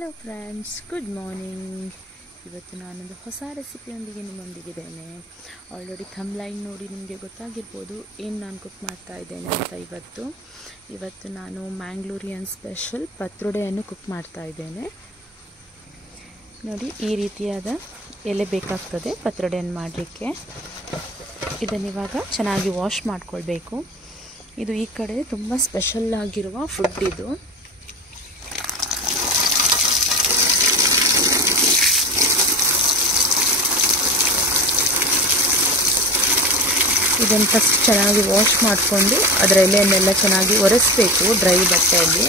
Hello friends, good morning. ಇವತ್ತು ನಾನೊಂದು ಹೊಸ ರೆಸಿಪಿಯೊಂದಿಗೆ ನಿಮ್ಮೊಂದಿಗಿದ್ದೇನೆ. ಆಲ್ರೆಡಿ ಥಂಬ್ಲೈನ್ ನೋಡಿ ನಿಮಗೆ ಗೊತ್ತಾಗಿರ್ಬೋದು ಏನು ನಾನು ಕುಕ್ ಮಾಡ್ತಾ ಇದ್ದೇನೆ ಅಂತ. ಇವತ್ತು ನಾನು ಮ್ಯಾಂಗ್ಳೂರಿಯನ್ ಸ್ಪೆಷಲ್ ಪತ್ರೊಡೆಯನ್ನು ಕುಕ್ ಮಾಡ್ತಾ ಇದ್ದೇನೆ. ನೋಡಿ, ಈ ರೀತಿಯಾದ ಎಲೆ ಬೇಕಾಗ್ತದೆ ಪತ್ರೊಡೆಯನ್ನು ಮಾಡಲಿಕ್ಕೆ. ಇದನ್ನಿವಾಗ ಚೆನ್ನಾಗಿ ವಾಶ್ ಮಾಡಿಕೊಳ್ಬೇಕು. ಇದು ಈ ಕಡೆ ತುಂಬ ಸ್ಪೆಷಲ್ ಆಗಿರುವ ಫುಡ್ ಇದು. ಇದನ್ನು ಫಸ್ಟ್ ಚೆನ್ನಾಗಿ ವಾಶ್ ಮಾಡಿಕೊಂಡು ಅದರ ಎಲೆಯನ್ನೆಲ್ಲ ಚೆನ್ನಾಗಿ ಒರೆಸಬೇಕು ಡ್ರೈ ಬಟ್ಟೆಯಲ್ಲಿ.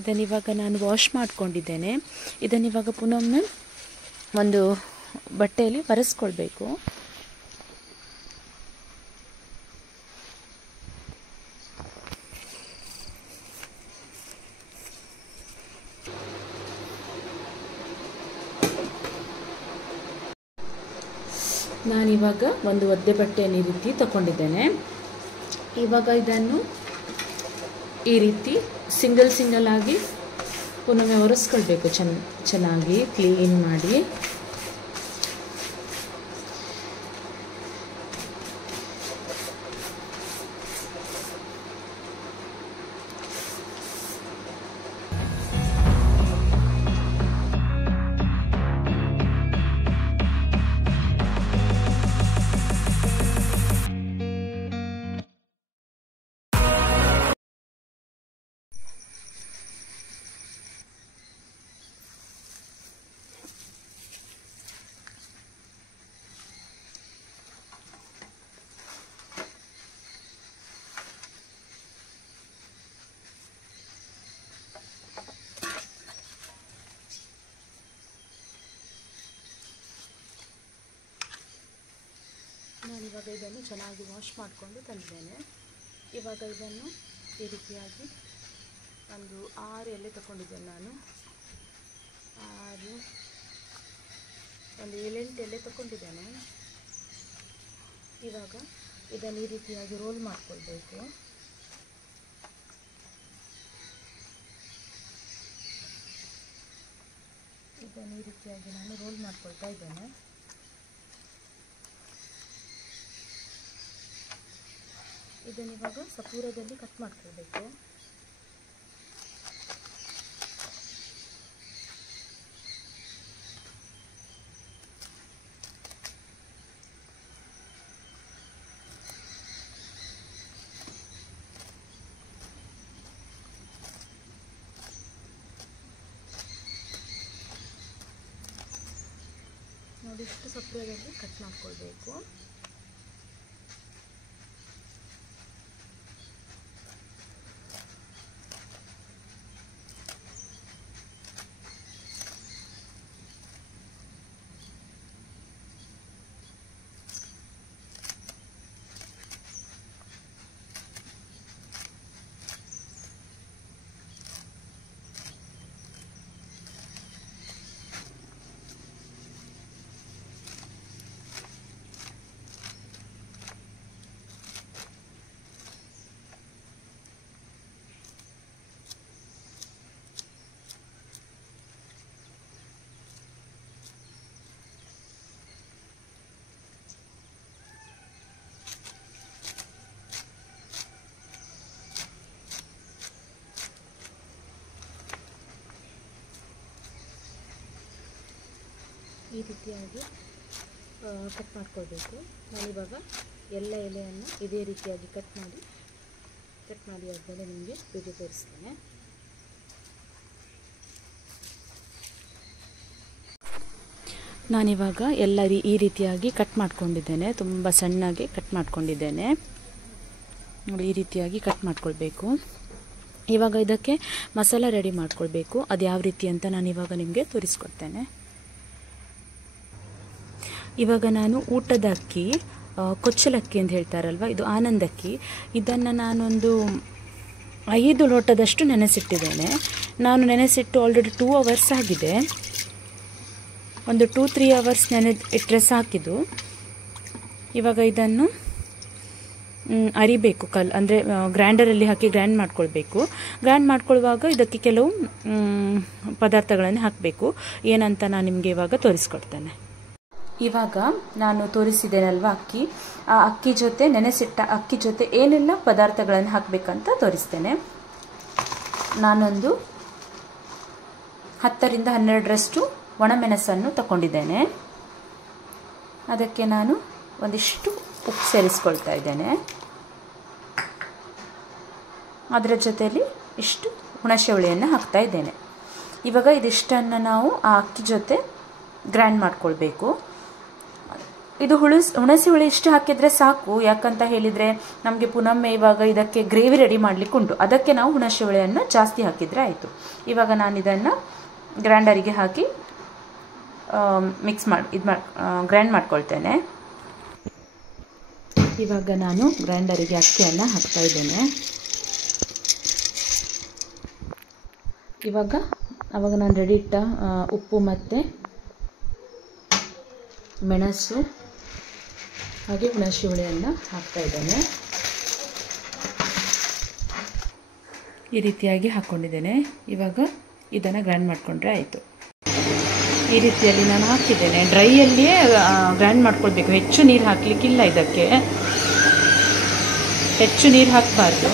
ಇದನ್ನಿವಾಗ ನಾನು ವಾಶ್ ಮಾಡಿಕೊಂಡಿದ್ದೇನೆ. ಇದನ್ನಿವಾಗ ಪುನೊಮ್ಮೆ ಒಂದು ಬಟ್ಟೆಯಲ್ಲಿ ಒರೆಸ್ಕೊಳ್ಬೇಕು. ನಾನಿವಾಗ ಒಂದು ಒದ್ದೆ ಬಟ್ಟೆಯನ್ನು ಈ ರೀತಿ ತಗೊಂಡಿದ್ದೇನೆ. ಇವಾಗ ಇದನ್ನು ಈ ರೀತಿ ಸಿಂಗಲ್ ಆಗಿ ಪುನಃ ಒರೆಸ್ಕೊಳ್ಬೇಕು. ಚೆನ್ನಾಗಿ ಕ್ಲೀನ್ ಮಾಡಿ. ನಾನಿವಾಗ ಇದನ್ನು ಚೆನ್ನಾಗಿ ವಾಶ್ ಮಾಡಿಕೊಂಡು ತಂದಿದ್ದೇನೆ. ಇವಾಗ ಇದನ್ನು ಈ ರೀತಿಯಾಗಿ ಒಂದು 6 ಎಲೆ ತಗೊಂಡಿದ್ದೇನೆ ನಾನು. ಒಂದು 7-8 ಎಲೆ ತಗೊಂಡಿದ್ದೇನೆ. ಇವಾಗ ಇದನ್ನು ಈ ರೀತಿಯಾಗಿ ರೋಲ್ ಮಾಡಿಕೊಳ್ಬೇಕು. ಇದನ್ನು ಈ ರೀತಿಯಾಗಿ ನಾನು ರೋಲ್ ಮಾಡ್ಕೊಳ್ತಾ ಇದ್ದೇನೆ. ಇದನ್ನಿವಾಗ ಸಪೂರದಲ್ಲಿ ಕಟ್ ಮಾಡ್ಕೊಳ್ಬೇಕು. ನೋಡಿ, ಇಷ್ಟು ಸಪೂರದಲ್ಲಿ ಕಟ್ ಮಾಡ್ಕೊಳ್ಬೇಕು. ಈ ರೀತಿಯಾಗಿ ಕಟ್ ಮಾಡ್ಕೊಳ್ಬೇಕು. ನಾನಿವಾಗ ಎಲ್ಲ ಎಲೆಯನ್ನು ಇದೇ ರೀತಿಯಾಗಿ ಕಟ್ ಮಾಡಿ ಆದಮೇಲೆ ನಿಮಗೆ ವಿಡಿಯೋ ತೋರಿಸ್ತೇನೆ. ನಾನಿವಾಗ ಎಲ್ಲ ಈ ರೀತಿಯಾಗಿ ಕಟ್ ಮಾಡ್ಕೊಂಡಿದ್ದೇನೆ. ತುಂಬ ಸಣ್ಣಗೆ ಕಟ್ ಮಾಡ್ಕೊಂಡಿದ್ದೇನೆ. ನೋಡಿ, ಈ ರೀತಿಯಾಗಿ ಕಟ್ ಮಾಡ್ಕೊಳ್ಬೇಕು. ಇವಾಗ ಇದಕ್ಕೆ ಮಸಾಲ ರೆಡಿ ಮಾಡ್ಕೊಳ್ಬೇಕು. ಅದು ಯಾವ ರೀತಿ ಅಂತ ನಾನಿವಾಗ ನಿಮಗೆ ತೋರಿಸ್ಕೊಡ್ತೇನೆ. ಇವಾಗ ನಾನು ಊಟದ ಅಕ್ಕಿ ಕೊಚ್ಚಲಕ್ಕಿ ಅಂತ ಹೇಳ್ತಾರಲ್ವ, ಇದು ಆನಂದಕ್ಕಿ. ಇದನ್ನು ನಾನೊಂದು 5 ಲೋಟದಷ್ಟು ನೆನೆಸಿಟ್ಟಿದ್ದೇನೆ. ನಾನು ನೆನೆಸಿಟ್ಟು ಆಲ್ರೆಡಿ 2 ಅವರ್ಸ್ ಆಗಿದೆ. ಒಂದು 2-3 ಅವರ್ಸ್ ಇಟ್ಟರೆ ಸಾಕಿದು. ಇವಾಗ ಇದನ್ನು ಅರಿಬೇಕು, ಅಂದರೆ ಗ್ರೈಂಡರಲ್ಲಿ ಹಾಕಿ ಗ್ರೈಂಡ್ ಮಾಡ್ಕೊಳ್ಬೇಕು. ಗ್ರೈಂಡ್ ಮಾಡ್ಕೊಳ್ಳುವಾಗ ಇದಕ್ಕೆ ಕೆಲವು ಪದಾರ್ಥಗಳನ್ನು ಹಾಕಬೇಕು. ಏನಂತ ನಾನು ನಿಮಗೆ ಇವಾಗ ತೋರಿಸ್ಕೊಡ್ತೇನೆ. ಇವಾಗ ನಾನು ತೋರಿಸಿದ್ದೇನಲ್ವ ಅಕ್ಕಿ, ಆ ಅಕ್ಕಿ ಜೊತೆ, ನೆನೆಸಿಟ್ಟ ಅಕ್ಕಿ ಜೊತೆ ಏನೆಲ್ಲ ಪದಾರ್ಥಗಳನ್ನು ಹಾಕಬೇಕಂತ ತೋರಿಸ್ತೇನೆ. ನಾನೊಂದು 10ರಿಂದ 12ರಷ್ಟು ಒಣಮೆಣಸನ್ನು ತಗೊಂಡಿದ್ದೇನೆ. ಅದಕ್ಕೆ ನಾನು ಒಂದಿಷ್ಟು ಉಪ್ಪು ಸೇರಿಸ್ಕೊಳ್ತಾ ಇದ್ದೇನೆ. ಅದರ ಜೊತೆಯಲ್ಲಿ ಇಷ್ಟು ಹುಣಸೆ ಹುಳಿಯನ್ನು ಹಾಕ್ತಾ ಇದ್ದೇನೆ. ಇವಾಗ ಇದಿಷ್ಟನ್ನು ನಾವು ಆ ಅಕ್ಕಿ ಜೊತೆ ಗ್ರೈಂಡ್ ಮಾಡ್ಕೊಳ್ಬೇಕು. ಇದು ಹುಣಸೆ ಹುಳಿ ಇಷ್ಟು ಹಾಕಿದರೆ ಸಾಕು. ಯಾಕಂತ ಹೇಳಿದರೆ ನಮಗೆ ಪುನಃ ಇವಾಗ ಇದಕ್ಕೆ ಗ್ರೇವಿ ರೆಡಿ ಮಾಡಲಿಕ್ಕೆ ಉಂಟು. ಅದಕ್ಕೆ ನಾವು ಹುಣಸೆ ಹುಳಿಯನ್ನು ಜಾಸ್ತಿ ಹಾಕಿದರೆ ಆಯಿತು. ಇವಾಗ ನಾನು ಇದನ್ನು ಗ್ರೈಂಡರಿಗೆ ಹಾಕಿ ಗ್ರೈಂಡ್ ಮಾಡ್ಕೊಳ್ತೇನೆ. ಇವಾಗ ನಾನು ಗ್ರೈಂಡರಿಗೆ ಅಕ್ಕಿಯನ್ನು ಹಾಕ್ತಾ ಇದ್ದೇನೆ. ಆವಾಗ ನಾನು ರೆಡಿ ಇಟ್ಟ ಉಪ್ಪು ಮತ್ತು ಮೆಣಸು ಹಾಗೆ ಹುಣಸೆ ಹುಳಿಯನ್ನು ಹಾಕ್ತಾ ಇದ್ದೇನೆ. ಈ ರೀತಿಯಾಗಿ ಹಾಕ್ಕೊಂಡಿದ್ದೇನೆ. ಇವಾಗ ಇದನ್ನು ಗ್ರೈಂಡ್ ಮಾಡಿಕೊಂಡ್ರೆ ಆಯಿತು. ಈ ರೀತಿಯಲ್ಲಿ ನಾನು ಹಾಕಿದ್ದೇನೆ. ಡ್ರೈಯಲ್ಲಿಯೇ ಗ್ರೈಂಡ್ ಮಾಡ್ಕೊಳ್ಬೇಕು. ಹೆಚ್ಚು ನೀರು ಹಾಕಲಿಕ್ಕಿಲ್ಲ. ಇದಕ್ಕೆ ಹೆಚ್ಚು ನೀರು ಹಾಕಬಾರ್ದು.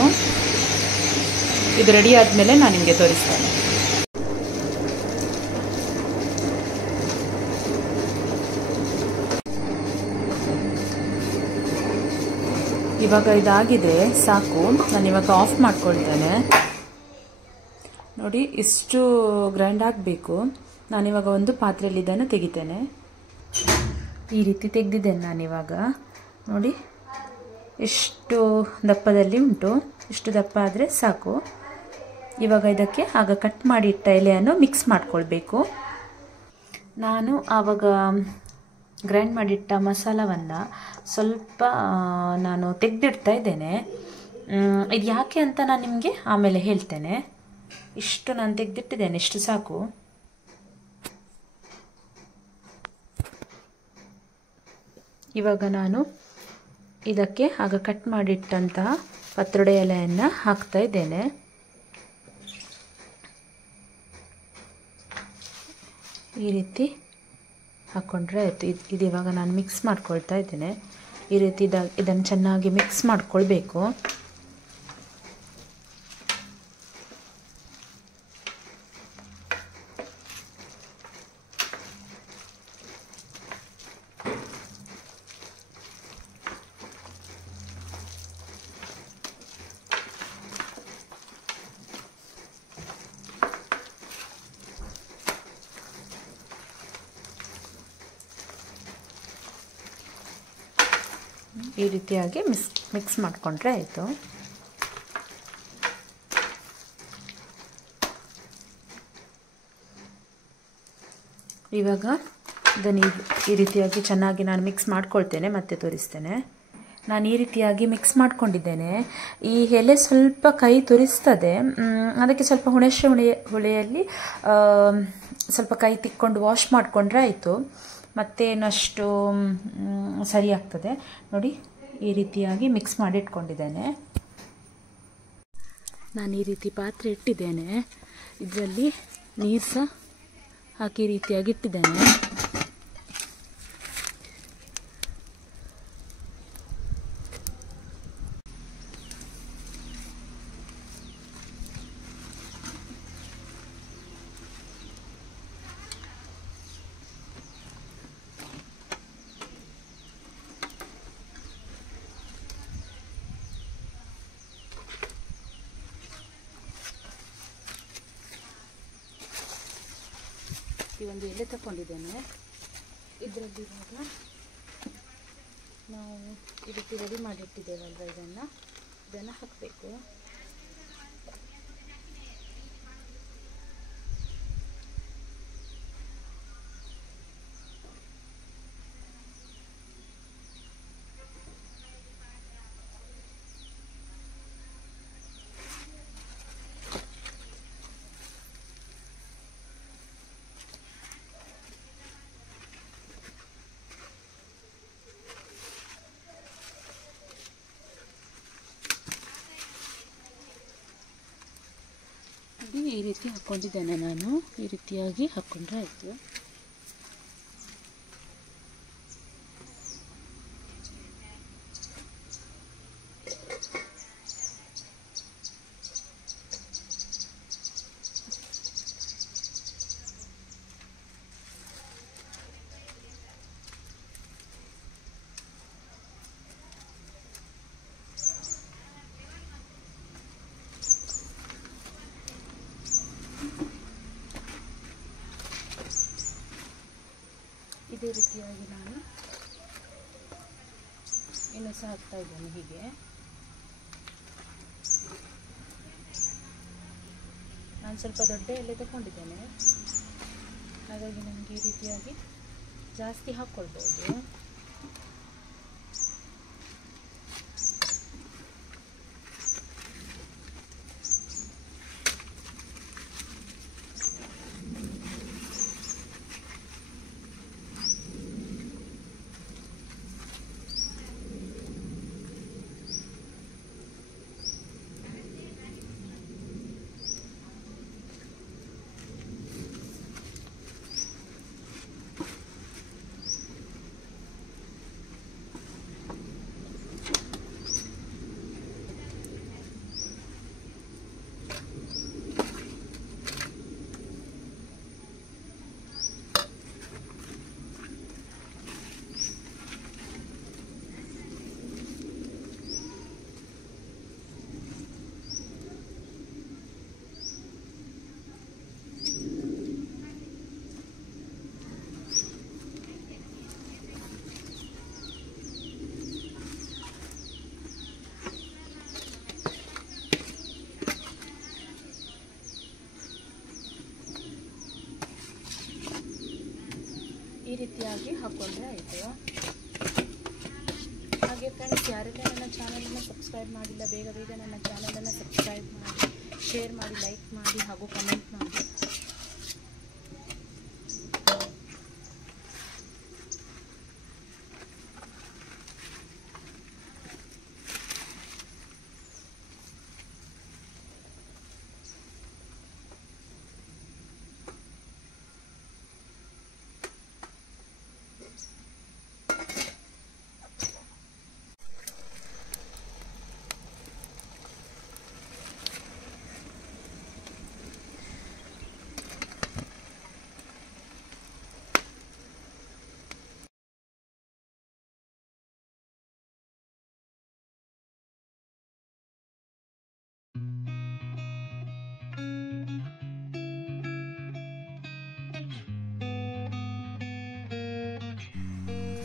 ಇದು ರೆಡಿ ಆದಮೇಲೆ ನಾನು ನಿಮಗೆ ತೋರಿಸ್ತೇನೆ. ಇವಾಗ ಇದಾಗಿದೆ, ಸಾಕು. ನಾನು ಇವಾಗ ಆಫ್ ಮಾಡ್ಕೊಳ್ತೇನೆ. ನೋಡಿ, ಇಷ್ಟು ಗ್ರೈಂಡ್ ಆಗಬೇಕು. ನಾನಿವಾಗ ಒಂದು ಪಾತ್ರೆಯಲ್ಲಿ ಇದನ್ನು ತೆಗಿತೇನೆ. ಈ ರೀತಿ ತೆಗೆದಿದ್ದೇನೆ ನಾನಿವಾಗ. ನೋಡಿ, ಎಷ್ಟು ದಪ್ಪದಲ್ಲಿ ಉಂಟು. ಇಷ್ಟು ದಪ್ಪ ಆದರೆ ಸಾಕು. ಇವಾಗ ಇದಕ್ಕೆ ಆಗ ಕಟ್ ಮಾಡಿ ಇಟ್ಟ ಎಲೆಯನ್ನು ಮಿಕ್ಸ್ ಮಾಡ್ಕೊಳ್ಬೇಕು. ನಾನು ಆವಾಗ ಗ್ರೈಂಡ್ ಮಾಡಿಟ್ಟ ಮಸಾಲವನ್ನು ಸ್ವಲ್ಪ ನಾನು ತೆಗೆದಿಡ್ತಾ ಇದ್ದೇನೆ. ಇದು ಯಾಕೆ ಅಂತ ನಾನು ನಿಮಗೆ ಆಮೇಲೆ ಹೇಳ್ತೇನೆ. ಇಷ್ಟು ನಾನು ತೆಗೆದಿಟ್ಟಿದ್ದೇನೆ, ಇಷ್ಟು ಸಾಕು. ಇವಾಗ ನಾನು ಇದಕ್ಕೆ ಆಗ ಕಟ್ ಮಾಡಿಟ್ಟಂತಹ ಪತ್ರೊಡೆ ಎಲೆಯನ್ನು ಹಾಕ್ತಾ ಇದ್ದೇನೆ. ಈ ರೀತಿ ಹಾಕ್ಕೊಂಡ್ರೆ ಆಯಿತು. ಇದು ಇವಾಗ ನಾನು ಮಿಕ್ಸ್ ಮಾಡ್ಕೊಳ್ತಾ ಇದ್ದೇನೆ. ಈ ರೀತಿ ಇದನ್ನು ಚೆನ್ನಾಗಿ ಮಿಕ್ಸ್ ಮಾಡ್ಕೊಳ್ಬೇಕು. ಈ ರೀತಿಯಾಗಿ ಮಿಕ್ಸ್ ಮಾಡಿಕೊಂಡ್ರೆ ಆಯಿತು. ಇವಾಗ ಇದನ್ನು ಈ ರೀತಿಯಾಗಿ ಚೆನ್ನಾಗಿ ನಾನು ಮಿಕ್ಸ್ ಮಾಡ್ಕೊಳ್ತೇನೆ, ಮತ್ತೆ ತೋರಿಸ್ತೇನೆ. ನಾನು ಈ ರೀತಿಯಾಗಿ ಮಿಕ್ಸ್ ಮಾಡ್ಕೊಂಡಿದ್ದೇನೆ. ಈ ಎಲೆ ಸ್ವಲ್ಪ ಕೈ ತುರಿಸ್ತದೆ, ಅದಕ್ಕೆ ಸ್ವಲ್ಪ ಹುಣಸೆ ಹುಳಿಯಲ್ಲಿ ಸ್ವಲ್ಪ ಕೈ ತಿಕ್ಕೊಂಡು ವಾಶ್ ಮಾಡಿಕೊಂಡ್ರೆ ಆಯಿತು. ಮತ್ತೇನಷ್ಟು ಸರಿ ಆಗ್ತದೆ. ನೋಡಿ, ಈ ರೀತಿಯಾಗಿ ಮಿಕ್ಸ್ ಮಾಡಿ ಇಟ್ಕೊಂಡಿದ್ದೇನೆ. ನಾನು ಈ ರೀತಿ ಪಾತ್ರೆ ಇಟ್ಟಿದ್ದೇನೆ. ಇದರಲ್ಲಿ ನೀರು ಸಹ ಹಾಕಿ ಈ ರೀತಿಯಾಗಿ ಇಟ್ಟಿದ್ದೇನೆ. ಒಂದು ಎಲೆ ತಗೊಂಡಿದ್ದೇನೆ. ಇದರಲ್ಲಿ ಇವಾಗ ನಾವು ಈ ರೀತಿ ರೆಡಿ ಮಾಡಿಟ್ಟಿದ್ದೇವಲ್ವ, ಇದನ್ನು ಹಾಕಬೇಕು. ಜಾಸ್ತಿ ಹಾಕ್ಕೊಂಡಿದ್ದೇನೆ ನಾನು. ಈ ರೀತಿಯಾಗಿ ಹಾಕ್ಕೊಂಡ್ರೆ ಆಯಿತು. ಇದೇ ರೀತಿಯಾಗಿ ನಾನು ಇನ್ನೂ ಸಹ ಹಾಕ್ತಾ ಇದ್ದೇನೆ. ಹೀಗೆ ನಾನು ಸ್ವಲ್ಪ ದೊಡ್ಡ ಎಲೆ ತಗೊಂಡಿದ್ದೇನೆ, ಹಾಗಾಗಿ ನನಗೆ ಈ ರೀತಿಯಾಗಿ ಜಾಸ್ತಿ ಹಾಕ್ಕೊಳ್ಬೋದು. ಈ ರೀತಿಯಾಗಿ ಹಾಕ್ಕೊಂಡ್ರೆ ಆಯಿತು. ಹಾಗೆ ಫ್ರೆಂಡ್ಸ್, ಯಾರೆಲ್ಲ ನನ್ನ ಚಾನಲನ್ನು ಸಬ್ಸ್ಕ್ರೈಬ್ ಮಾಡಿಲ್ಲ, ಬೇಗ ಬೇಗ ನನ್ನ ಚಾನಲನ್ನು ಸಬ್ಸ್ಕ್ರೈಬ್ ಮಾಡಿ, ಶೇರ್ ಮಾಡಿ, ಲೈಕ್ ಮಾಡಿ ಹಾಗೂ ಕಮೆಂಟ್ ಮಾಡಿ.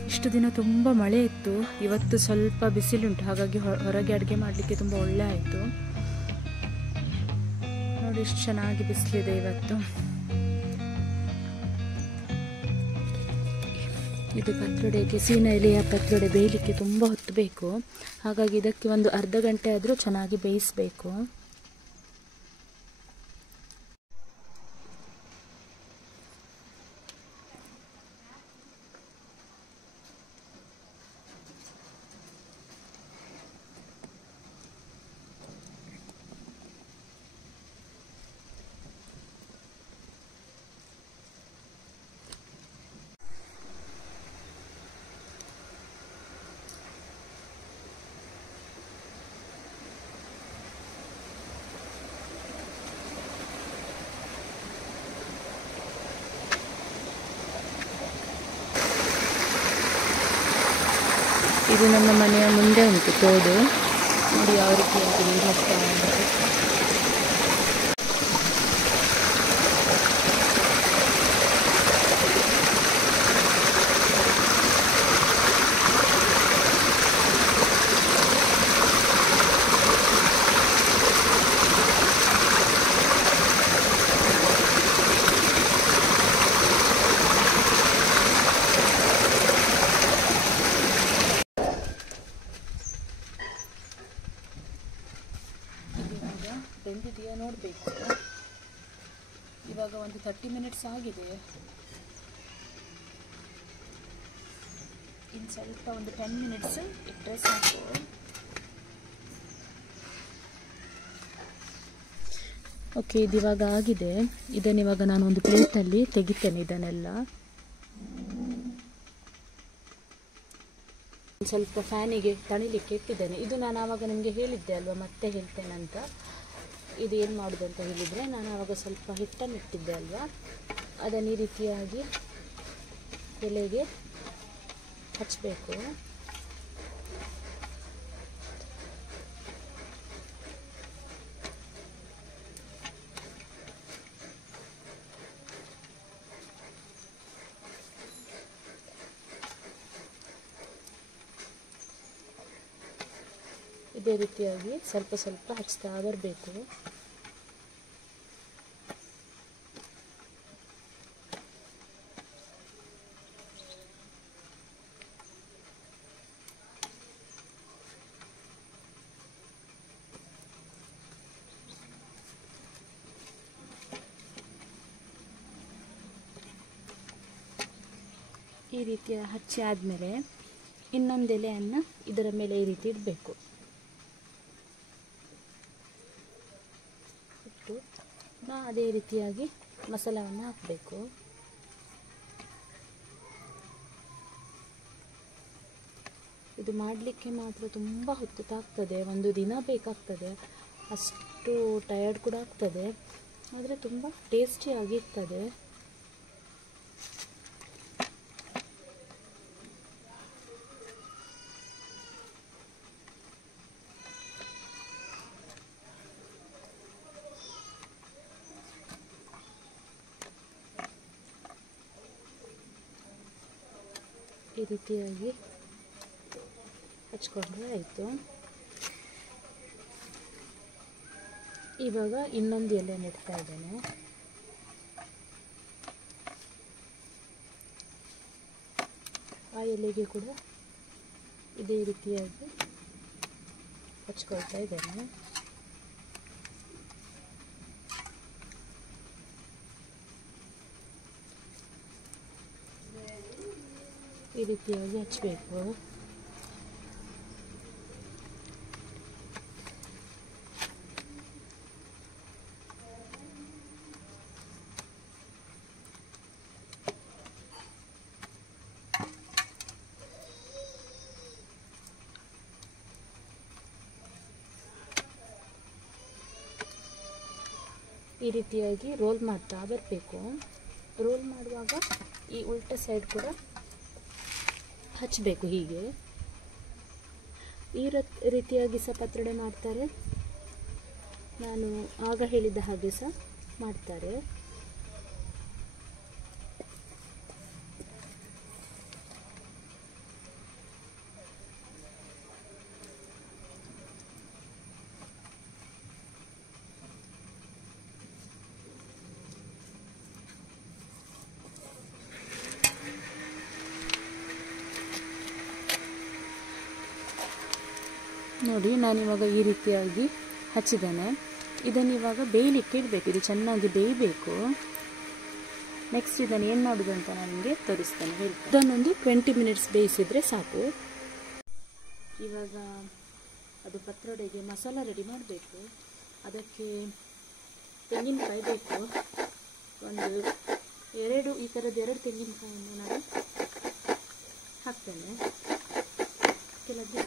ಇಷ್ಟು ದಿನ ತುಂಬ ಮಳೆ ಇತ್ತು, ಇವತ್ತು ಸ್ವಲ್ಪ ಬಿಸಿಲುಂಟು, ಹಾಗಾಗಿ ಹೊರಗೆ ಅಡುಗೆ ಮಾಡಲಿಕ್ಕೆ ತುಂಬ ಒಳ್ಳೆ ಆಯಿತು. ನೋಡಿ ಎಷ್ಟು ಚೆನ್ನಾಗಿ ಬಿಸಿಲಿದೆ ಇವತ್ತು. ಇದು ಪತ್ರೊಡೆಗೆ, ಸೀನ ಎಲೆಯ ಪತ್ರೊಡೆ ಬೇಯಲಿಕ್ಕೆ ತುಂಬ ಹೊತ್ತು ಬೇಕು, ಹಾಗಾಗಿ ಇದಕ್ಕೆ ಒಂದು ಅರ್ಧ ಗಂಟೆ ಆದರೂ ಚೆನ್ನಾಗಿ ಬೇಯಿಸಬೇಕು. ಇದು ನಮ್ಮ ಮನೆಯ ಮುಂದೆ ಉಂಟು ತೋಡು, ನೋಡಿ ಯಾವ ರೀತಿಯಾಗಿ ನೀರು ಹೋಗ್ತಾ ಉಂಟು. ಬೆಂದಿದೆಯಾ ನೋಡಬೇಕು. ಇವಾಗ ಒಂದು 30 ಮಿನಿಟ್ಸ್ ಆಗಿದೆ. ಇನ್ನು ಸ್ವಲ್ಪ ಒಂದು 10 ಮಿನಿಟ್ಸ್ ಇಟ್ಟರೆ ಸಾಕು. ಓಕೆ, ಇದು ಇವಾಗ ಆಗಿದೆ. ಇದನ್ನಿವಾಗ ನಾನು ಒಂದು ಪ್ಲೇಟಲ್ಲಿ ತೆಗಿತೇನೆ. ಇದನ್ನೆಲ್ಲ ಸ್ವಲ್ಪ ಫ್ಯಾನಿಗೆ ತಣಿಲಿಕ್ಕೆ ಇಟ್ಟಿದ್ದೇನೆ. ಇದು ನಾನು ಆವಾಗ ನಿಮಗೆ ಹೇಳಿದ್ದೆ ಅಲ್ವಾ, ಮತ್ತೆ ಹೇಳ್ತೇನೆ ಅಂತ. ಇದು ಏನು ಮಾಡೋದು ಅಂತ ಹೇಳಿದರೆ, ನಾನು ಆವಾಗ ಸ್ವಲ್ಪ ಹಿಟ್ಟನ್ನು ಇಟ್ಟಿದ್ದೆ ಅಲ್ವಾ, ಅದನ್ನು ಈ ರೀತಿಯಾಗಿ ಎಲೆಗೆ ಹಚ್ಚಬೇಕು. ಇದೇ ರೀತಿಯಾಗಿ ಸ್ವಲ್ಪ ಸ್ವಲ್ಪ ಹಚ್ತಾ ಬರಬೇಕು. ಈ ರೀತಿಯ ಹಚ್ಚಿ ಆದಮೇಲೆ ಇನ್ನೊಂದು ಎಲೆಯನ್ನು ಇದರ ಮೇಲೆ ಈ ರೀತಿ ಇಡಬೇಕು. ಇಟ್ಟು ಅದೇ ರೀತಿಯಾಗಿ ಮಸಾಲವನ್ನು ಹಾಕಬೇಕು. ಇದು ಮಾಡಲಿಕ್ಕೆ ಮಾತ್ರ ತುಂಬ ಹೊತ್ತು ತಾಗ್ತದೆ, ಒಂದು ದಿನ ಬೇಕಾಗ್ತದೆ. ಅಷ್ಟು ಟಯರ್ಡ್ ಕೂಡ ಆಗ್ತದೆ, ಆದರೆ ತುಂಬ ಟೇಸ್ಟಿಯಾಗಿರ್ತದೆ. ಈ ರೀತಿಯಾಗಿ ಹಚ್ಕೊಂಡ್ರೆ ಆಯಿತು. ಇವಾಗ ಇನ್ನೊಂದು ಎಲೆ ನೆಡ್ತಾ ಇದ್ದೇನೆ. ಆ ಎಲೆಗೆ ಕೂಡ ಇದೇ ರೀತಿಯಾಗಿ ಹಚ್ಕೊಳ್ತಾ ಇದ್ದೇನೆ. ಈ ರೀತಿಯಾಗಿ ಹಚ್ಚಬೇಕು. ಈ ರೀತಿಯಾಗಿ ರೋಲ್ ಮಾಡ್ತಾ ಬರಬೇಕು. ರೋಲ್ ಮಾಡುವಾಗ ಈ ಉಲ್ಟಾ ಸೈಡ್ ಕೂಡ ಹಚ್ಚಬೇಕು. ಹೀಗೆ ಈ ರೀತಿಯಾಗಿ ಸಹ ಪತ್ರೊಡೆ ಮಾಡ್ತಾರೆ. ನಾನು ಆಗ ಹೇಳಿದ ಹಾಗೆ ಸಹ ಮಾಡ್ತಾರೆ. ನೋಡಿ, ನಾನಿವಾಗ ಈ ರೀತಿಯಾಗಿ ಹಚ್ಚಿದ್ದೇನೆ. ಇದನ್ನು ಇವಾಗ ಬೇಯಲಿಕ್ಕೆ ಇಡಬೇಕು. ಇದು ಚೆನ್ನಾಗಿ ಬೇಯಬೇಕು. ನೆಕ್ಸ್ಟ್ ಇದನ್ನು ಏನು ಮಾಡೋದು ಅಂತ ನಾನು ನಿಮಗೆ ತೋರಿಸ್ತೇನೆ. ಇದನ್ನೊಂದು 20 ಮಿನಿಟ್ಸ್ ಬೇಯಿಸಿದರೆ ಸಾಕು. ಇವಾಗ ಅದು ಪತ್ರೊಡೆಗೆ ಮಸಾಲ ರೆಡಿ ಮಾಡಬೇಕು. ಅದಕ್ಕೆ ತೆಂಗಿನಕಾಯಿ ಬೇಕು. ಈ ಥರದ್ದು 2 ತೆಂಗಿನಕಾಯಿಯನ್ನು ನಾನು ಹಾಕ್ತೇನೆ. ಕೆಲವು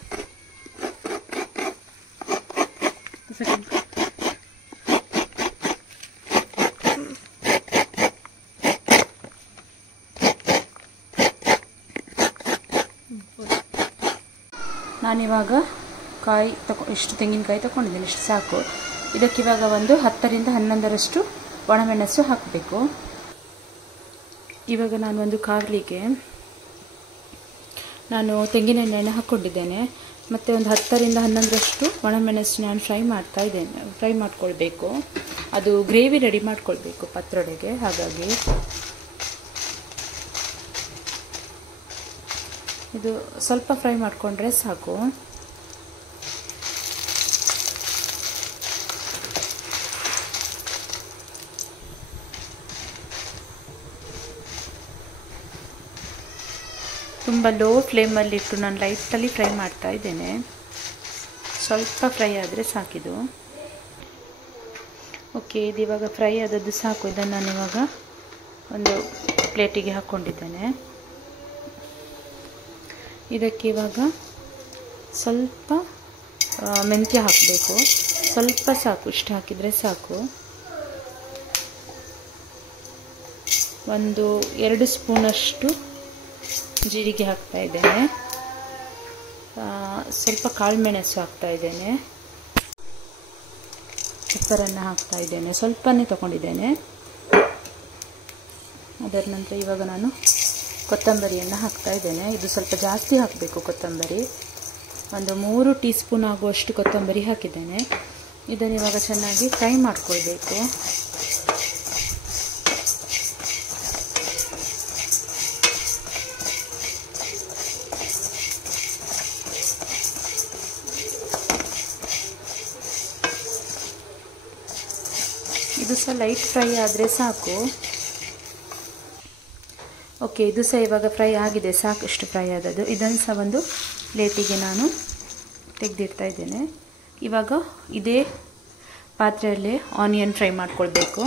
ನಾನಿವಾಗ ಇಷ್ಟು ತೆಂಗಿನಕಾಯಿ ತಗೊಂಡಿದ್ದೇನೆ. ಇಷ್ಟು ಸಾಕು. ಇದಕ್ಕಿವಾಗ ಒಂದು 10 ರಿಂದ 11ರಷ್ಟು ಒಣಮೆಣಸು ಹಾಕಬೇಕು. ಇವಾಗ ನಾನು ಒಂದು ಕಾವಲಿಗೆ ನಾನು ತೆಂಗಿನ ಎಣ್ಣೆಯನ್ನು ಹಾಕ್ಕೊಂಡಿದ್ದೇನೆ. ಮತ್ತು ಒಂದು 10 ರಿಂದ 11ರಷ್ಟು ಒಣಮೆಣಸು ನಾನು ಫ್ರೈ ಮಾಡ್ಕೊಳ್ಬೇಕು. ಅದು ಗ್ರೇವಿ ರೆಡಿ ಮಾಡ್ಕೊಳ್ಬೇಕು ಪತ್ರೊಡೆಗೆ. ಹಾಗಾಗಿ ಇದು ಸ್ವಲ್ಪ ಫ್ರೈ ಮಾಡಿಕೊಂಡ್ರೆ ಸಾಕು. ತುಂಬ ಲೋ ಫ್ಲೇಮಲ್ಲಿಟ್ಟು ನಾನು ಲೈಟಲ್ಲಿ ಫ್ರೈ ಮಾಡ್ತಾ ಇದ್ದೇನೆ. ಸ್ವಲ್ಪ ಫ್ರೈ ಆದರೆ ಸಾಕಿದು. ಓಕೆ, ಓಕೆ, ಇದು ಇವಾಗ ಫ್ರೈ ಆದದ್ದು ಸಾಕು. ಇದನ್ನು ನಾನಿವಾಗ ಒಂದು ಪ್ಲೇಟಿಗೆ ಹಾಕ್ಕೊಂಡಿದ್ದೇನೆ. ಇದಕ್ಕೆ ಇವಾಗ ಸ್ವಲ್ಪ ಮೆಂತ್ಯ ಹಾಕಬೇಕು. ಸ್ವಲ್ಪ ಸಾಕು, ಇಷ್ಟು ಹಾಕಿದರೆ ಸಾಕು. ಒಂದು 2 ಸ್ಪೂನಷ್ಟು ಜೀರಿಗೆ ಹಾಕ್ತಾ ಇದ್ದೇನೆ. ಸ್ವಲ್ಪ ಕಾಳುಮೆಣಸು ಹಾಕ್ತಾ ಇದ್ದೇನೆ. ಪೆಪ್ಪರನ್ನು ಹಾಕ್ತಾ ಇದ್ದೇನೆ, ಸ್ವಲ್ಪನೇ ತಗೊಂಡಿದ್ದೇನೆ. ಅದರ ನಂತರ ಇವಾಗ ನಾನು ಕೊತ್ತಂಬರಿಯನ್ನು ಹಾಕ್ತಾ ಇದ್ದೇನೆ. ಇದು ಸ್ವಲ್ಪ ಜಾಸ್ತಿ ಹಾಕಬೇಕು ಕೊತ್ತಂಬರಿ. ಒಂದು 3 ಟೀ ಸ್ಪೂನ್ ಆಗುವಷ್ಟು ಕೊತ್ತಂಬರಿ ಹಾಕಿದ್ದೇನೆ. ಇದನ್ನು ಇವಾಗ ಚೆನ್ನಾಗಿ ಫ್ರೈ ಮಾಡ್ಕೊಳ್ಬೇಕು. ಇದು ಸಹ ಲೈಟ್ ಫ್ರೈ ಆದರೆ ಸಾಕು. ಓಕೆ, ಇದು ಸಹ ಇವಾಗ ಫ್ರೈ ಆಗಿದೆ, ಸಾಕಷ್ಟು ಫ್ರೈ ಆದದ್ದು. ಇದನ್ನು ಸಹ ಒಂದು ಪ್ಲೇಟಿಗೆ ನಾನು ತೆಗೆದಿಡ್ತಾ ಇದ್ದೇನೆ. ಇವಾಗ ಇದೇ ಪಾತ್ರೆಯಲ್ಲೇ ಆನಿಯನ್ ಫ್ರೈ ಮಾಡ್ಕೊಳ್ಬೇಕು.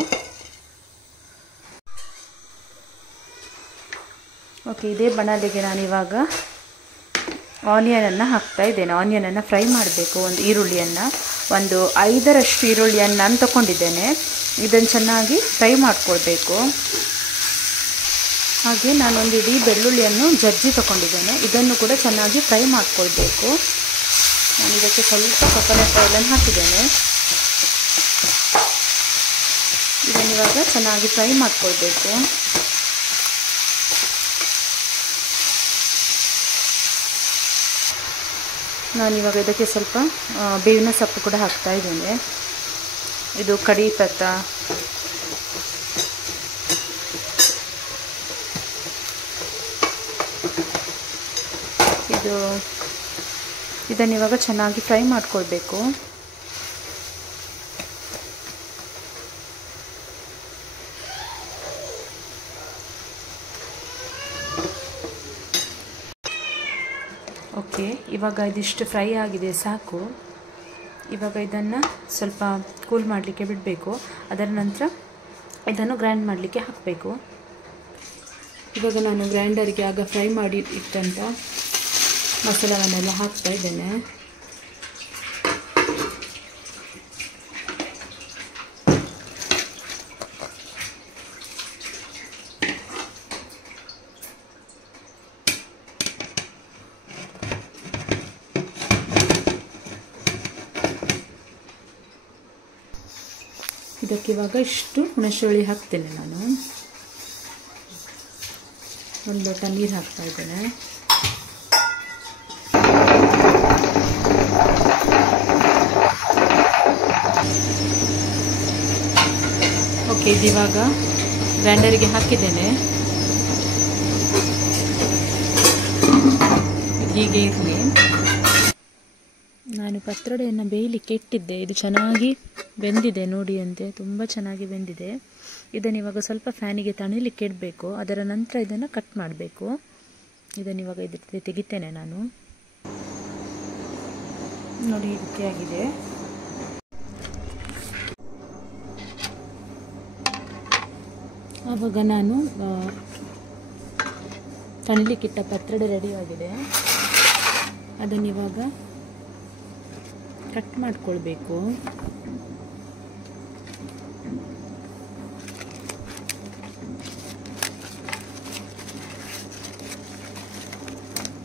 ಓಕೆ, ಇದೇ ಬಾಣಲೆಗೆ ನಾನಿವಾಗ ಆನಿಯನನ್ನು ಹಾಕ್ತಾ ಇದ್ದೇನೆ. ಆನಿಯನನ್ನು ಫ್ರೈ ಮಾಡಬೇಕು. ಒಂದು ಈರುಳ್ಳಿಯನ್ನು, ಒಂದು 5ರಷ್ಟು ಈರುಳ್ಳಿಯನ್ನು ನಾನು ತಗೊಂಡಿದ್ದೇನೆ. ಇದನ್ನು ಚೆನ್ನಾಗಿ ಫ್ರೈ ಮಾಡ್ಕೊಳ್ಬೇಕು. ಹಾಗೆ ನಾನೊಂದು ಇಡೀ ಬೆಳ್ಳುಳ್ಳಿಯನ್ನು ಜಜ್ಜಿ ತಗೊಂಡಿದ್ದೇನೆ. ಇದನ್ನು ಕೂಡ ಚೆನ್ನಾಗಿ ಫ್ರೈ ಮಾಡ್ಕೊಳ್ಬೇಕು. ನಾನು ಇದಕ್ಕೆ ಸ್ವಲ್ಪ ಕೊಕೊನಟ್ ಆಯಿಲನ್ನು ಹಾಕಿದ್ದೇನೆ. ಇದನ್ನು ಇವಾಗ ಚೆನ್ನಾಗಿ ಫ್ರೈ ಮಾಡ್ಕೊಳ್ಬೇಕು. ನಾನಿವಾಗ ಇದಕ್ಕೆ ಸ್ವಲ್ಪ ಬೇವಿನ ಸೊಪ್ಪು ಕೂಡ ಹಾಕ್ತಾ ಇದ್ದೇನೆ. ಇದು ಕಡಿ ಪತ್ತ, ಇದನ್ನಿವಾಗ ಚೆನ್ನಾಗಿ ಫ್ರೈ ಮಾಡ್ಕೊಳ್ಬೇಕು. ಓಕೆ, ಇವಾಗ ಇದಿಷ್ಟು ಫ್ರೈ ಆಗಿದೆ, ಸಾಕು. ಇವಾಗ ಇದನ್ನು ಸ್ವಲ್ಪ ಕೂಲ್ ಮಾಡಲಿಕ್ಕೆ ಬಿಡಬೇಕು. ಅದರ ನಂತರ ಇದನ್ನು ಗ್ರೈಂಡ್ ಮಾಡಲಿಕ್ಕೆ ಹಾಕಬೇಕು. ಇವಾಗ ನಾನು ಗ್ರೈಂಡರ್ಗೆ ಆಗ ಫ್ರೈ ಮಾಡಿ ಇಟ್ಟಂಥ ಮಸಾಲವನ್ನೆಲ್ಲ ಹಾಕ್ತಾ ಇದ್ದೇನೆ. ಇದಕ್ಕೆ ಇವಾಗ ಇಷ್ಟು ಹುಣಸೆಹುಳಿ ಹಾಕ್ತೇನೆ ನಾನು. ಒಂದು ಲೋಟ ನೀರು ಹಾಕ್ತಾ ಇದ್ದೇನೆ. ಓಕೆ, ಇದಿವಾಗ ಗ್ರೈಂಡರಿಗೆ ಹಾಕಿದ್ದೇನೆ. ಹೀಗೆ ಇರಲಿ. ನಾನು ಪತ್ರೊಡೆಯನ್ನು ಬೇಯಲಿಕ್ಕೆ ಇಟ್ಟಿದ್ದೆ. ಇದು ಚೆನ್ನಾಗಿ ಬೆಂದಿದೆ ನೋಡಿ ಅಂತೆ, ತುಂಬ ಚೆನ್ನಾಗಿ ಬೆಂದಿದೆ. ಇದನ್ನು ಇವಾಗ ಸ್ವಲ್ಪ ಫ್ಯಾನಿಗೆ ತಣಿಲಿಕ್ಕೆ ಇಡಬೇಕು. ಅದರ ನಂತರ ಇದನ್ನು ಕಟ್ ಮಾಡಬೇಕು. ಇದನ್ನು ಇವಾಗ ಇದ್ರ ತೆಗಿತೇನೆ ನಾನು. ನೋಡಿ, ಈ ರೀತಿಯಾಗಿದೆ. ಆವಾಗ ನಾನು ತಣಿಲಿಕ್ಕಿಟ್ಟ ಪತ್ರೊಡೆ ರೆಡಿಯಾಗಿದೆ. ಅದನ್ನು ಇವಾಗ ಕಟ್ ಮಾಡ್ಕೊಳ್ಬೇಕು.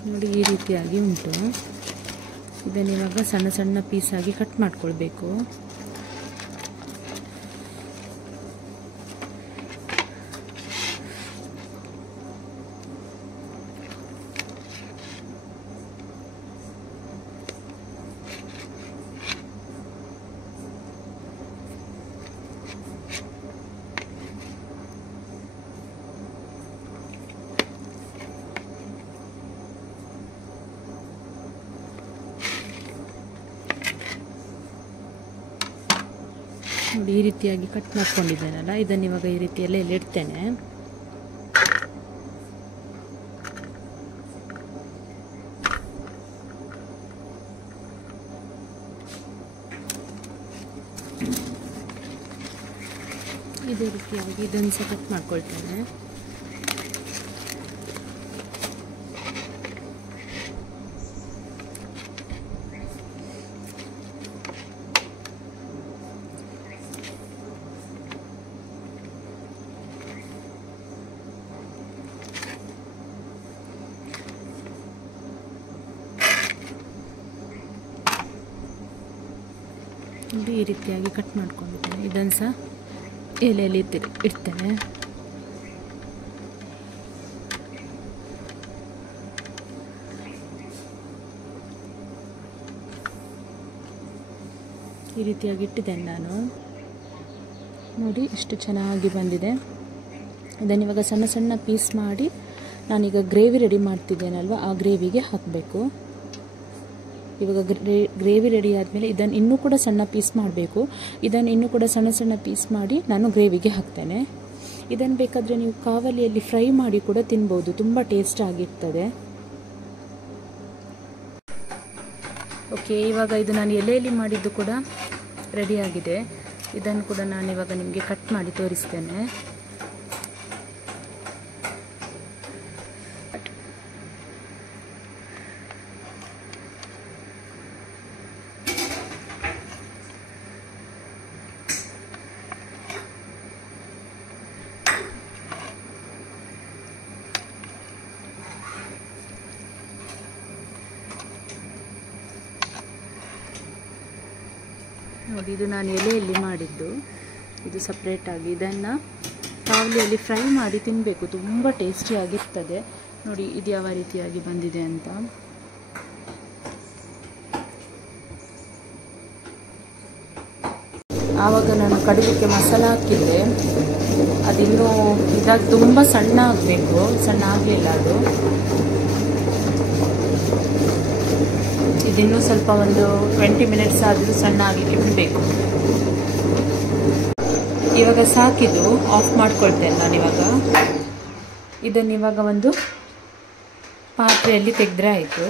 ನೋಡಿ, ಈ ರೀತಿಯಾಗಿ ಉಂಟು. ಇದನ್ನು ಇವಾಗ ಸಣ್ಣ ಸಣ್ಣ ಪೀಸಾಗಿ ಕಟ್ ಮಾಡ್ಕೊಳ್ಬೇಕು. ನೋಡಿ, ಈ ರೀತಿಯಾಗಿ ಕಟ್ ಮಾಡ್ಕೊಂಡಿದ್ದೇನಲ್ಲ, ಇದನ್ನು ಇವಾಗ ಈ ರೀತಿಯಲ್ಲೇ ಇಡ್ತೇನೆ. ರೀತಿಯಾಗಿ ಇದನ್ನು ಸಹ ಕಟ್ ಮಾಡ್ಕೊಳ್ತೇನೆ. ಈ ರೀತಿಯಾಗಿ ಕಟ್ ಮಾಡ್ಕೊಂಡಿದ್ದೇನೆ. ಇದನ್ನು ಸಹ ಎಲೆಯಲ್ಲಿ ಇಡ್ತೇನೆ. ಈ ರೀತಿಯಾಗಿ ಇಟ್ಟಿದ್ದೇನೆ ನಾನು. ನೋಡಿ ಎಷ್ಟು ಚೆನ್ನಾಗಿ ಬಂದಿದೆ. ಇದನ್ನು ಇವಾಗ ಸಣ್ಣ ಸಣ್ಣ ಪೀಸ್ ಮಾಡಿ ನಾನೀಗ ಗ್ರೇವಿ ರೆಡಿ ಮಾಡ್ತಿದ್ದೇನಲ್ವ, ಆ ಗ್ರೇವಿಗೆ ಹಾಕಬೇಕು. ಇವಾಗ ಗ್ರೇವಿ ರೆಡಿ ಆದಮೇಲೆ ಇದನ್ನು ಇನ್ನೂ ಕೂಡ ಸಣ್ಣ ಪೀಸ್ ಮಾಡಬೇಕು. ಇದನ್ನು ಇನ್ನೂ ಕೂಡ ಸಣ್ಣ ಸಣ್ಣ ಪೀಸ್ ಮಾಡಿ ನಾನು ಗ್ರೇವಿಗೆ ಹಾಕ್ತೇನೆ. ಇದನ್ನು ಬೇಕಾದರೆ ನೀವು ಕಾವಲಿಯಲ್ಲಿ ಫ್ರೈ ಮಾಡಿ ಕೂಡ ತಿನ್ಬೋದು, ತುಂಬ ಟೇಸ್ಟ್ ಆಗಿರ್ತದೆ. ಓಕೆ, ಇವಾಗ ಇದು ನಾನು ಎಲೆಯಲ್ಲಿ ಮಾಡಿದ್ದು ಕೂಡ ರೆಡಿಯಾಗಿದೆ. ಇದನ್ನು ಕೂಡ ನಾನು ಇವಾಗ ನಿಮಗೆ ಕಟ್ ಮಾಡಿ ತೋರಿಸ್ತೇನೆ. ನೋಡಿ, ಇದು ನಾನು ಎಲೆಯಲ್ಲಿ ಮಾಡಿದ್ದು, ಇದು ಸಪ್ರೇಟಾಗಿ. ಇದನ್ನು ಕಾವಲಿಯಲ್ಲಿ ಫ್ರೈ ಮಾಡಿ ತಿನ್ನಬೇಕು, ತುಂಬ ಟೇಸ್ಟಿಯಾಗಿರ್ತದೆ. ನೋಡಿ ಇದು ಯಾವ ರೀತಿಯಾಗಿ ಬಂದಿದೆ ಅಂತ. ಆವಾಗ ನಾನು ಕಡಿಲಿಕ್ಕೆ ಮಸಾಲ ಹಾಕಿದ್ದೆ, ಅದಿನ್ನೂ ಇದಾಗಿ ತುಂಬ ಸಣ್ಣ ಆಗಬೇಕು, ಸಣ್ಣ ಆಗಲಿಲ್ಲ ಅದು. ಇದಿನ್ನೂ ಸ್ವಲ್ಪ ಒಂದು 20 ಮಿನಿಟ್ಸ್ ಆದರೂ ಸಣ್ಣ ಆಗಲಿಕ್ಕೆ ಬಿಡಬೇಕು. ಇವಾಗ ಸಾಕಿದು ಆಫ್ ಮಾಡ್ಕೊಳ್ತೇನೆ ನಾನಿವಾಗ. ಇದನ್ನು ಇವಾಗ ಒಂದು ಪಾತ್ರೆಯಲ್ಲಿ ತೆಗೆದ್ರೆ ಆಯಿತು.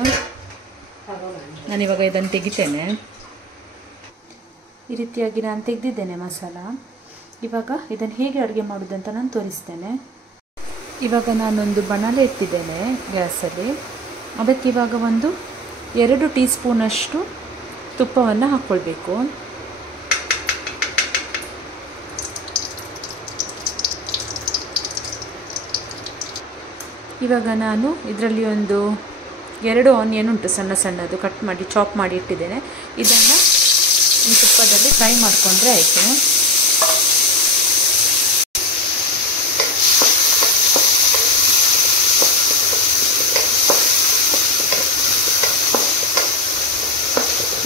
ನಾನಿವಾಗ ಇದನ್ನು ತೆಗಿತೇನೆ. ಈ ರೀತಿಯಾಗಿ ನಾನು ತೆಗೆದಿದ್ದೇನೆ ಮಸಾಲ. ಇವಾಗ ಇದನ್ನು ಹೇಗೆ ಅಡುಗೆ ಮಾಡೋದಂತ ನಾನು ತೋರಿಸ್ತೇನೆ. ಇವಾಗ ನಾನೊಂದು ಬಾಣಲೆ ಇಟ್ಟಿದ್ದೇನೆ ಗ್ಯಾಸಲ್ಲಿ. ಅದಕ್ಕೆ ಇವಾಗ ಒಂದು 2 ಟೀ ಸ್ಪೂನಷ್ಟು ತುಪ್ಪವನ್ನು ಹಾಕ್ಕೊಳ್ಬೇಕು. ಇವಾಗ ನಾನು ಇದರಲ್ಲಿ ಒಂದು 2 ಆನಿಯನ್ ಉಂಟು, ಸಣ್ಣ ಸಣ್ಣದು ಕಟ್ ಮಾಡಿ ಚಾಪ್ ಮಾಡಿ ಇಟ್ಟಿದ್ದೇನೆ. ಇದನ್ನು ಈ ತುಪ್ಪದಲ್ಲಿ ಫ್ರೈ ಮಾಡಿಕೊಂಡ್ರೆ ಆಯಿತು.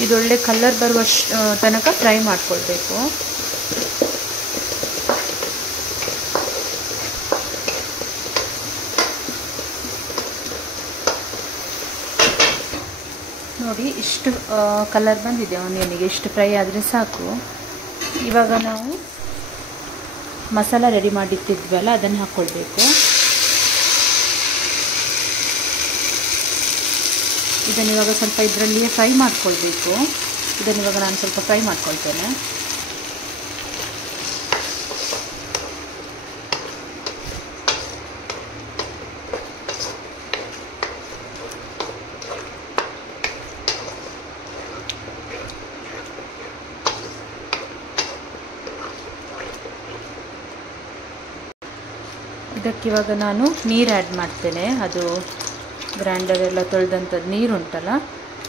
ಇದೊಳ್ಳೆ ಕಲರ್ ಬರುವಷ್ಟು ತನಕ ಫ್ರೈ ಮಾಡಿಕೊಳ್ಬೇಕು. ನೋಡಿ ಇಷ್ಟು ಕಲರ್ ಬಂದಿದೆ ಆನಿಯನ್ನಿಗೆ. ಇಷ್ಟು ಫ್ರೈ ಆದರೆ ಸಾಕು. ಇವಾಗ ನಾವು ಮಸಾಲ ರೆಡಿ ಮಾಡಿಟ್ಟಿದ್ವಲ್ಲ ಅದನ್ನು ಹಾಕ್ಕೊಳ್ಬೇಕು. ಇದನ್ನು ಇವಾಗ ಸ್ವಲ್ಪ ಇದರಲ್ಲಿಯೇ ಫ್ರೈ ಮಾಡ್ಕೊಳ್ಬೇಕು. ಇದನ್ನು ಇವಾಗ ನಾನು ಸ್ವಲ್ಪ ಫ್ರೈ ಮಾಡ್ಕೊಳ್ತೇನೆ. ಇದಕ್ಕಿವಾಗ ನಾನು ನೀರು ಆ್ಯಡ್ ಮಾಡ್ತೇನೆ. ಅದು ಗ್ರೈಂಡರ್ ಎಲ್ಲ ತೊಳೆದಂಥದ್ದು ನೀರು ಉಂಟಲ್ಲ,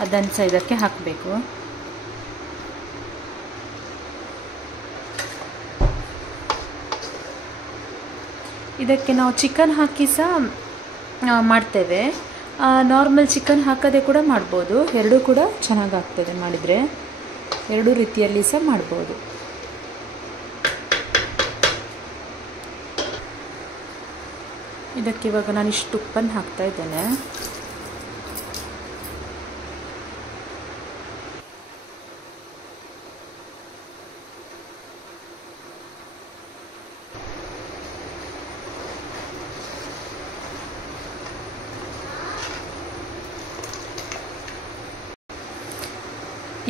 ಅದನ್ನು ಸಹ ಇದಕ್ಕೆ ಹಾಕಬೇಕು. ಇದಕ್ಕೆ ನಾವು ಚಿಕನ್ ಹಾಕಿ ಸಹ ಮಾಡ್ತೇವೆ. ನಾರ್ಮಲ್ ಚಿಕನ್ ಹಾಕದೆ ಕೂಡ ಮಾಡ್ಬೋದು. ಎರಡೂ ಕೂಡ ಚೆನ್ನಾಗಾಗ್ತದೆ ಮಾಡಿದರೆ. ಎರಡೂ ರೀತಿಯಲ್ಲಿ ಸಹ ಮಾಡ್ಬೋದು. ಇದಕ್ಕೆ ಇವಾಗ ನಾನು ಇಷ್ಟು ಉಪ್ಪನ್ನು ಹಾಕ್ತಾ ಇದ್ದೇನೆ.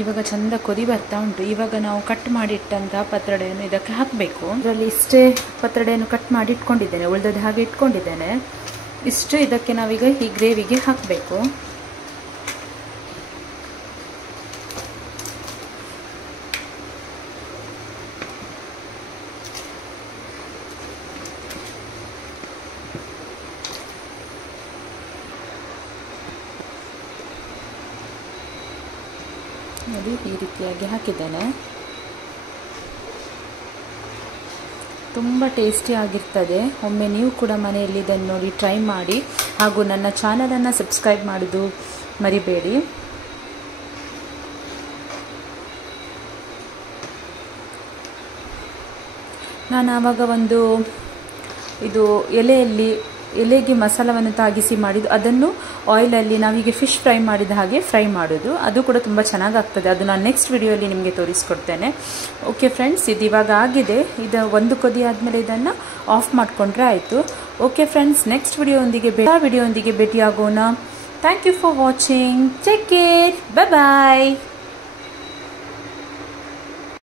ಇವಾಗ ಚಂದ ಕೊದಿ ಬರ್ತಾ ಉಂಟು. ಇವಾಗ ನಾವು ಕಟ್ ಮಾಡಿಟ್ಟಂತಹ ಪತ್ರೊಡೆಯನ್ನು ಇದಕ್ಕೆ ಹಾಕಬೇಕು. ಇದರಲ್ಲಿ ಇಷ್ಟೇ ಪತ್ರೊಡೆಯನ್ನು ಕಟ್ ಮಾಡಿ ಇಟ್ಕೊಂಡಿದ್ದೇನೆ, ಉಳಿದದ್ದು ಹಾಗೆ ಇಟ್ಕೊಂಡಿದ್ದೇನೆ. ಇಷ್ಟು ಇದಕ್ಕೆ ನಾವೀಗ ಈ ಗ್ರೇವಿಗೆ ಹಾಕಬೇಕು. ನೋಡಿ ಈ ರೀತಿಯಾಗಿ ಹಾಕಿದ್ದೇನೆ. ತುಂಬ ಟೇಸ್ಟಿ ಆಗಿರ್ತದೆ. ಒಮ್ಮೆ ನೀವು ಕೂಡ ಮನೆಯಲ್ಲಿ ಇದನ್ನು ನೋಡಿ ಟ್ರೈ ಮಾಡಿ. ಹಾಗೂ ನನ್ನ ಚಾನಲನ್ನು ಸಬ್ಸ್ಕ್ರೈಬ್ ಮಾಡೋದು ಮರಿಬೇಡಿ. ನಾನು ಆವಾಗ ಒಂದು ಇದು ಎಲೆಗೆ ಮಸಾಲವನ್ನು ತಾಗಿಸಿ ಮಾಡಿದ್ದು, ಅದನ್ನು ಆಯಿಲಲ್ಲಿ ನಾವೀಗೆ ಫಿಶ್ ಫ್ರೈ ಮಾಡಿದ ಹಾಗೆ ಫ್ರೈ ಮಾಡೋದು. ಅದು ಕೂಡ ತುಂಬ ಚೆನ್ನಾಗಾಗ್ತದೆ. ಅದು ನಾನು ನೆಕ್ಸ್ಟ್ ವಿಡಿಯೋಲಿ ನಿಮಗೆ ತೋರಿಸ್ಕೊಡ್ತೇನೆ. ಓಕೆ ಫ್ರೆಂಡ್ಸ್, ಇದು ಇವಾಗ ಆಗಿದೆ. ಇದು ಒಂದು ಕೊದಿ ಆದಮೇಲೆ ಇದನ್ನು ಆಫ್ ಮಾಡಿಕೊಂಡ್ರೆ ಆಯಿತು. ಓಕೆ ಫ್ರೆಂಡ್ಸ್, ನೆಕ್ಸ್ಟ್ ವಿಡಿಯೋದೊಂದಿಗೆ ಭೇಟಿಯಾಗೋಣ. Thank you for watching. Take care. Bye bye.